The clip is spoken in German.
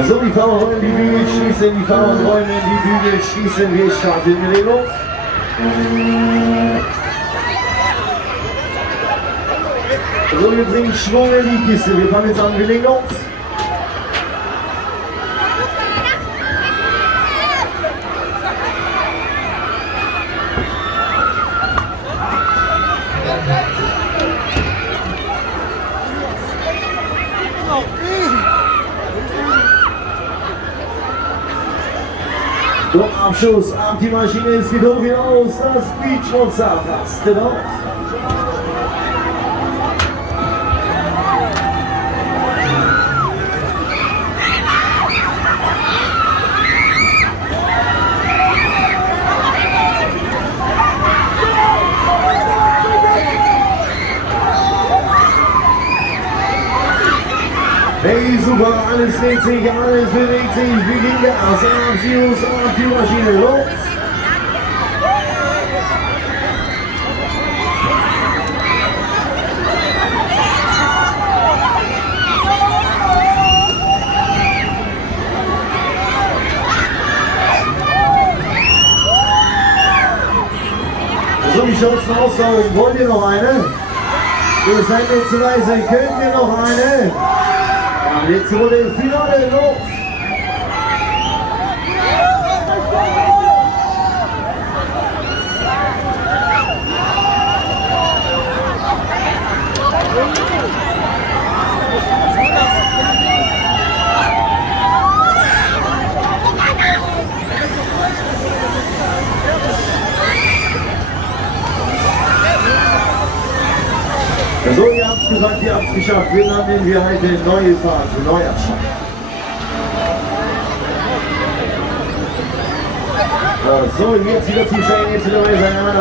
Also die Fahrer rollen die Bügel schließen, die Fahrer rollen die Bügel schließen, wir starten in Bewegung. So, wir bringen Schwung in die Kiste, wir fangen jetzt an, wir legen los. So, Abschuss, ab die Maschine, es geht hoch hinaus, das Beachmonster passt, genau. Hey, super, alles dreht sich, alles bewegt sich, wir gehen Gas, Abschuss, ab die Maschine, los! So, wie schaut's denn aus? Wollt ihr noch eine? Ihr seid nicht zu leise, könnt ihr noch eine? Ja, jetzt wurde das Finale, los! So, ihr habt's gesagt, ihr habt's geschafft. Wir landen wir heute neue Phase, Neuabschlag. So, jetzt wieder Zuschauer, jetzt wieder dabei sein.